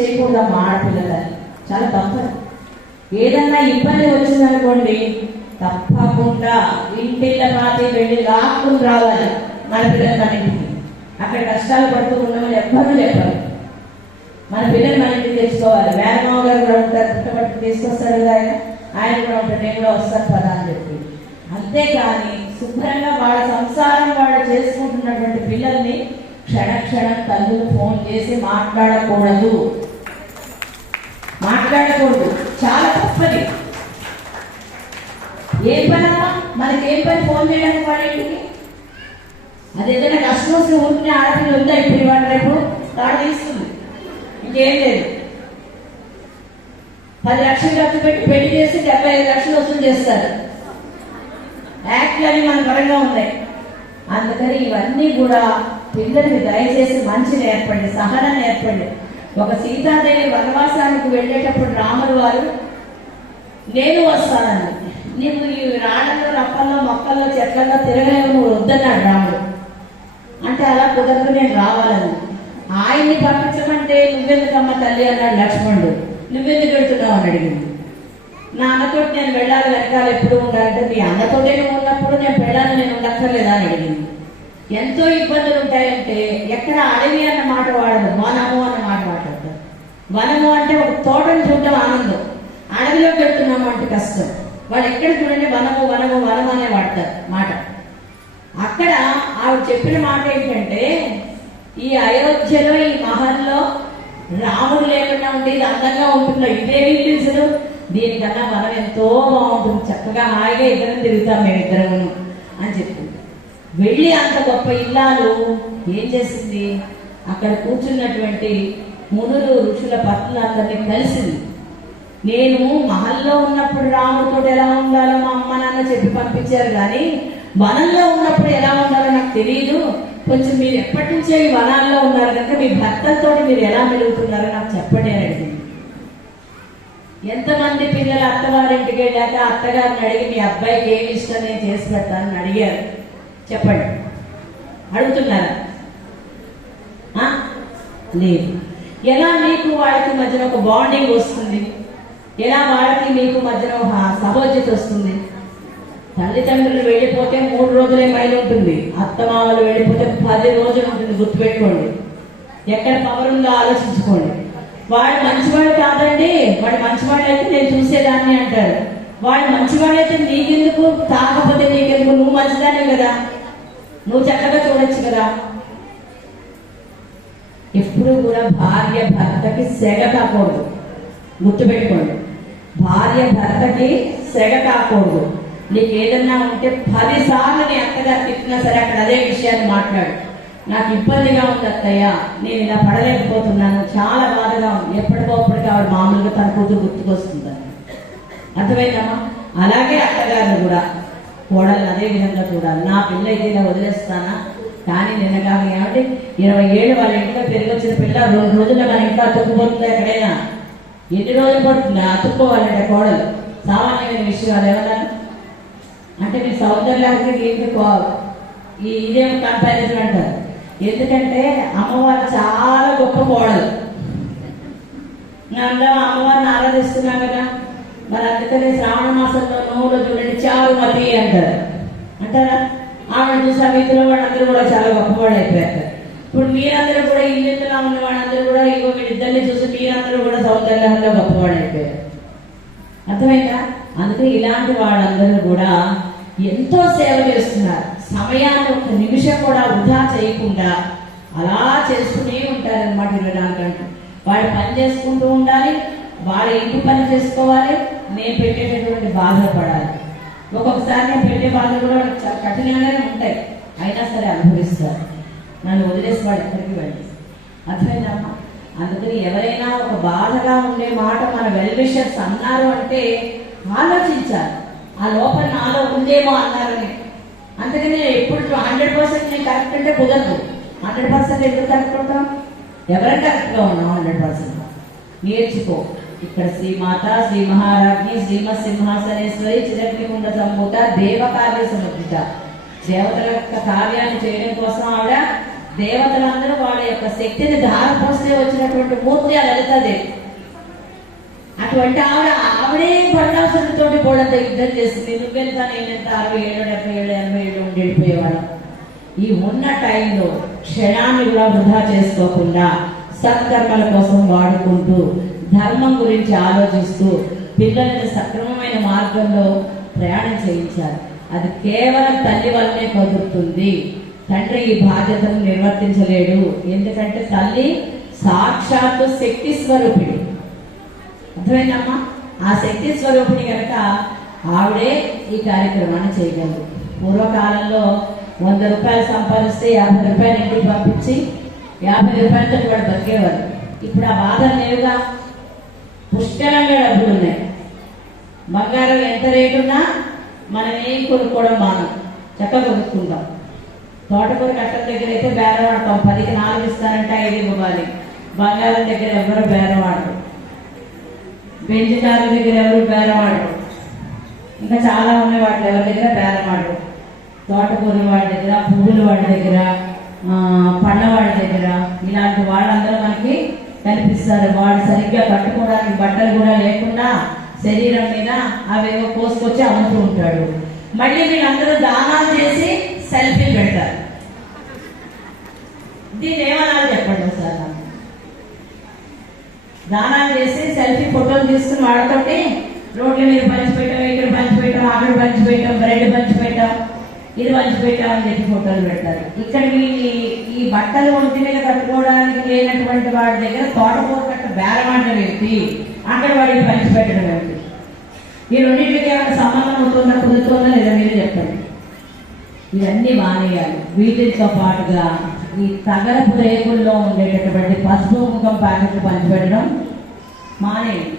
చేయకూడదు ఆడపిల్లలని, చాలా తప్పు. ఏదన్నా ఇబ్బంది వచ్చిందనుకోండి తప్పకుండా ఇంటిళ్ళ పాతి వెళ్ళి లాక్కుని రావాలి మన పిల్లలు మన ఇంటికి. అక్కడ కష్టాలు పడుతూ ఉండమని ఎవ్వరూ చెప్పారు. మన పిల్లలు మన ఇంటికి తెచ్చుకోవాలి. మేనమావ గారు కూడా ఉంటారు, పుట్టబట్టి తీసుకొస్తారు కదా, ఆయన కూడా ఉంటారు, నేను కూడా వస్తాను పదా అని చెప్పి. అంతేకాని శుభ్రంగా వాళ్ళ సంసారం వాళ్ళు చేసుకుంటున్నటువంటి పిల్లల్ని క్షణక్షణం తల్లులు ఫోన్ చేసి మాట్లాడకూడదు. చాలా తప్పది. ఏం పనమ్మా, మనకేం పని ఫోన్ చేయడానికి వాళ్ళ ఇంటికి? అదేదైనా కష్టం వస్తే ఊరిని ఆడపిల్ల ఉందా ఇప్పుడు వాళ్ళ రేపు తాడు తీస్తుంది, ఇంకేం లేదు. 10 లక్షలు ఖర్చు పెట్టి పెళ్లి చేసి 75 లక్షలు వసూలు చేస్తారు. యాక్ట్లు అని మన పరంగా ఉన్నాయి. అందుకని ఇవన్నీ కూడా పిల్లలకి దయచేసి మంచి నేర్పండి, సహనం నేర్పండి. ఒక సీతాదేవి వనవాసానికి వెళ్ళేటప్పుడు రాములు వారు నేను వస్తానని, నీవు ఈ రాళ్ళలో రప్పల్లో మొక్కల్లో చెట్లలో తిరగలేవు, నువ్వు వద్దన్నాడు రాముడు. అంటే అలా కుదరదు, నేను రావాలని. ఆయన్ని పంపించమంటే నువ్వెందుకమ్మ తల్లి అన్నాడు లక్ష్మణుడు. నువ్వెందుకు వెళ్తున్నావు అని అడిగింది. నా అన్నతోటి నేను వెళ్ళాలి, వెనకాల ఎప్పుడు ఉండాలంటే నీ అన్నతోటే నువ్వు ఉన్నప్పుడు నేను వెళ్ళాలి, నేను ఉండక్కర్లేదా అని అడిగింది. ఎంతో ఇబ్బందులు ఉంటాయంటే ఎక్కడ అడవి అన్న మాట వాడదు, వనము అన్న మాట మాట్లాడతారు. వనము అంటే ఒక తోటను చూడటం ఆనందం, అడవిలోకి వెళ్తున్నాము అంటే కష్టం. వాళ్ళు ఎక్కడ చూడండి వనము వనము వనము అనే వాడతారు మాట. అక్కడ ఆవిడ చెప్పిన మాట ఏంటంటే, ఈ అయోధ్యలో ఈ మహల్లో రాముడు లేకుండా ఉంటే ఇది అందంగా ఉంటుందో, ఇదేమి తెలుసు, దీనికన్నా మనం ఎంతో బాగుంటుంది, చక్కగా హాయిగా ఇద్దరం తిరుగుతాం మేమిద్దరము అని చెప్తుంది. వెళ్ళి అంత గొప్ప ఇల్లాలు ఏం చేసింది, అక్కడ కూర్చున్నటువంటి మునులు ఋషుల పత్నులందరినీ కలిసింది. నేను మహల్లో ఉన్నప్పుడు రాముడితో ఎలా ఉండాలో మా అమ్మ నాన్న చెప్పి పంపించారు, కానీ వనంలో ఉన్నప్పుడు ఎలా ఉండాలో నాకు తెలియదు. కొంచెం మీరు ఎప్పటి నుంచో ఈ వనాల్లో ఉన్నారు కనుక మీ భర్తలతో మీరు ఎలా మెలుగుతున్నారో నాకు చెప్పండి అని అడిగింది. ఎంతమంది పిల్లలు అత్తవారింటికి వెళ్ళాక అత్తగారిని అడిగి మీ అబ్బాయికి ఏమి ఇష్టం నేను చేసి పెడతానని అడిగారు? చెప్పండి, అడుగుతున్నారా? లేదు. ఎలా మీకు వాళ్ళకి మధ్యన ఒక బాండింగ్ వస్తుంది, ఎలా వాళ్ళకి మీకు మధ్యన ఒక సహోద్యత వస్తుంది? తల్లిదండ్రులు వెళ్ళిపోతే 3 రోజులే మైలు ఉంటుంది, అత్తమామలు వెళ్ళిపోతే 10 రోజులు ఉంటుంది. గుర్తుపెట్టుకోండి, ఎక్కడ పవర్ ఉందో ఆలోచించుకోండి. వాడు మంచివాడు కాదండి, వాడు మంచివాడు అయితే నేను చూసేదాన్ని అంటారు. వాడు మంచివాడైతే నీకెందుకు, తాకపోతే నీకెందుకు, నువ్వు మంచిదానే కదా, నువ్వు చక్కగా చూడొచ్చు కదా. ఎప్పుడు కూడా భార్య భర్తకి సెగ కాకూడదు, గుర్తుపెట్టుకోండి. భార్య భర్తకి సెగ కాకూడదు. నీకు ఏదన్నా ఉంటే 10 సార్లు నీ అత్తగారు తిట్టినా సరే అక్కడ అదే విషయాన్ని మాట్లాడు. నాకు ఇబ్బందిగా ఉంది అత్తయ్య, నేను ఇలా పడలేకపోతున్నాను, చాలా బాధగా ఉంది. ఎప్పటికోప్పటికి ఆవిడ మామూలుగా తన కూతురు గుర్తుకొస్తుందని. అర్థమైందమ్మా? అలాగే అత్తగారు కూడా కోడలు అదే విధంగా చూడాలి. నా పిల్ల అయితే ఇలా వదిలేస్తానా, కానీ నిన్న కాక ఏమంటే 20 ఏళ్ళు వాళ్ళ ఇంట్లో పెరిగి వచ్చిన పిల్ల 2 రోజుల్లో మన ఇంట్లో అతుక్కుపోతుంది. ఎక్కడైనా ఎన్ని రోజులు పడుతుంది అతుక్కోవాలంటే కోడలు? సామాన్యమైన విషయం. అది ఏమన్నా అంటే మీ సౌందర్యానికి ఇదేం కంపారిజన్ అంటారు. ఎందుకంటే అమ్మవారు చాలా గొప్ప కోడలు. అందరం అమ్మవారిని ఆరాధిస్తున్నాం కదా, మరి అందుకనే శ్రావణ మాసంలో నోవులో చూడండి చారుమతి అంటారు, అంటారా? ఆవిడ చూసి వీధిలో వాళ్ళందరూ కూడా చాలా గొప్పవాళ్ళు అయిపోయారు. ఇప్పుడు మీరందరూ కూడా ఇల్లులా ఉన్న వాళ్ళందరూ కూడా ఇగో వీళ్ళిద్దరిని చూసి మీరందరూ కూడా సౌందర్యంలో గొప్పవాళ్ళు అయిపోయారు. అర్థమైందా? అందుకే ఇలాంటి వాళ్ళందరూ కూడా ఎంతో సేవ చేస్తున్నారు. సమయాన్ని 1 నిమిషం కూడా వృధా చేయకుండా అలా చేస్తూనే ఉంటారనమాట. 24 గంటలు వాళ్ళు పని చేసుకుంటూ ఉండాలి, వాళ్ళ ఇంటి పని చేసుకోవాలి, నేను పెట్టేటటువంటి బాధలు పడాలి. ఒక్కొక్కసారి నేను పెట్టే బాధలు కూడా కఠినంగానే ఉంటాయి, అయినా సరే అనుభవిస్తారు. నన్ను వదిలేసి వాడు ఎక్కడికి వెళ్ళి. అర్థమైందమ్మా? అందుకని ఎవరైనా ఒక బాధగా ఉండే మాట మన వెల్ విషర్స్ అన్నారు అంటే ఆలోచించాలి, ఆ లోపల నాలో ఉందేమో అన్నారని. అందుకని నేను ఎప్పుడు 100% నేను కరెక్ట్ అంటే కుదరదు. 100% ఎందుకు కరెక్ట్ ఉంటాం? ఎవరైనా కరెక్ట్గా ఉన్నాం 100%. నేర్చుకో. ఇక్కడ శ్రీమాత, శ్రీ మహారాజ్ఞి, శ్రీమత్ సింహాసనేశ్వరి, చిరగ్నికుండ సంభూత, దేవకార్య సమర్పిత. దేవతల యొక్క కార్యాన్ని చేయడం కోసం ఆవిడ దేవతలందరూ వాళ్ళ యొక్క శక్తిని ధారపోస్తే వచ్చినటువంటి మూర్తి ఆ లలితాదేవి. అటువంటి ఆవిడే భండాసురుడితో బోడంత యుద్ధం చేసింది. నువ్వెంత నేనెంత 67, 77, 87 ఉండి వెళ్ళిపోయేవాళ్ళం. ఈ ఉన్న టైంలో క్షణాన్ని కూడా వృధా చేసుకోకుండా సత్కర్మల కోసం వాడుకుంటూ ధర్మం గురించి ఆలోచిస్తూ పిల్లల్ని సక్రమమైన మార్గంలో ప్రయాణం చేయించారు. అది కేవలం తల్లి వల్లనే కుదురుతుంది. తండ్రి ఈ బాధ్యతను నిర్వర్తించలేడు. ఎందుకంటే తల్లి సాక్షాత్తు శక్తి స్వరూపిణి. అర్థమైందమ్మా? ఆ శక్తి స్వరూపిణి కనుక ఆవిడే ఈ కార్యక్రమాన్ని చేయగలరు. పూర్వకాలంలో 100 రూపాయలు సంపాదిస్తే 50 రూపాయలు ఇంటికి పంపించి 50 రూపాయలతో కూడా బతికేవారు. ఇప్పుడు ఆ బాధలు లేవుగా. పుష్కలంగా డబ్బులు ఉన్నాయి. బంగారం ఎంత రేటు ఉన్నా మనం ఏం కొనుక్కోవడం మానం, చక్కగా కొనుక్కుంటాం. తోటకూర కట్టల దగ్గర అయితే బేరం ఆడతాం. 10కి 4 ఇస్తానంటే 5 ఇవ్వాలి. బంగారం దగ్గర ఎవరు బేరం ఆడరు. బెంజిదారుల దగ్గర ఎవరు బేరం ఆడరు. ఇంకా చాలా ఉన్నాయి వాటి ఎవరి దగ్గర బేరం ఆడరు. తోటకూర వాడి దగ్గర, పువ్వుల వాడి దగ్గర, పండ్ల వాడి దగ్గర ఇలాంటి వాళ్ళందరూ మనకి కనిపిస్తారు. వాడు సరిగ్గా కట్టుకోవడానికి బట్టలు కూడా లేకుండా శరీరం మీద అవేవో కోసుకొచ్చి అమ్ముతూ ఉంటాడు. మళ్ళీ వీళ్ళందరూ దానాలు చేసి సెల్ఫీ పెడతారు. దీన్ని ఏమన్నా చెప్పండి సార్. దానాలు చేసి సెల్ఫీ ఫోటోలు తీసుకుని వాడుతుంటే రోడ్ల మీద పంచిపెట్టాం, ఇక్కడ పంచిపెట్టాం, అక్కడ పంచిపెట్టాం, బ్రెడ్ పంచిపెట్టాం, ఇది పంచిపెట్టాం అని చెప్పి ఫోటోలు పెడతారు. ఇక్కడ ఈ బట్టలు ఒంటి మీద కట్టుకోవడానికి లేనటువంటి వాడి దగ్గర తోటకూర కట్ట బేరమంట వ్యక్తి అక్కడ వాడికి పంచిపెట్టడం వ్యక్తి. ఈ రెండింటికి ఏమైనా సంబంధం అవుతుందా, కుదురుతుందా లేదా మీరు చెప్పండి. ఇవన్నీ మానేయాలి. వీటితో పాటుగా ఈ తగరపు రేకుల్లో ఉండేటటువంటి పసుపు కుంకుమ ప్యాకెట్లు పంచిపెట్టడం మానేయాలి.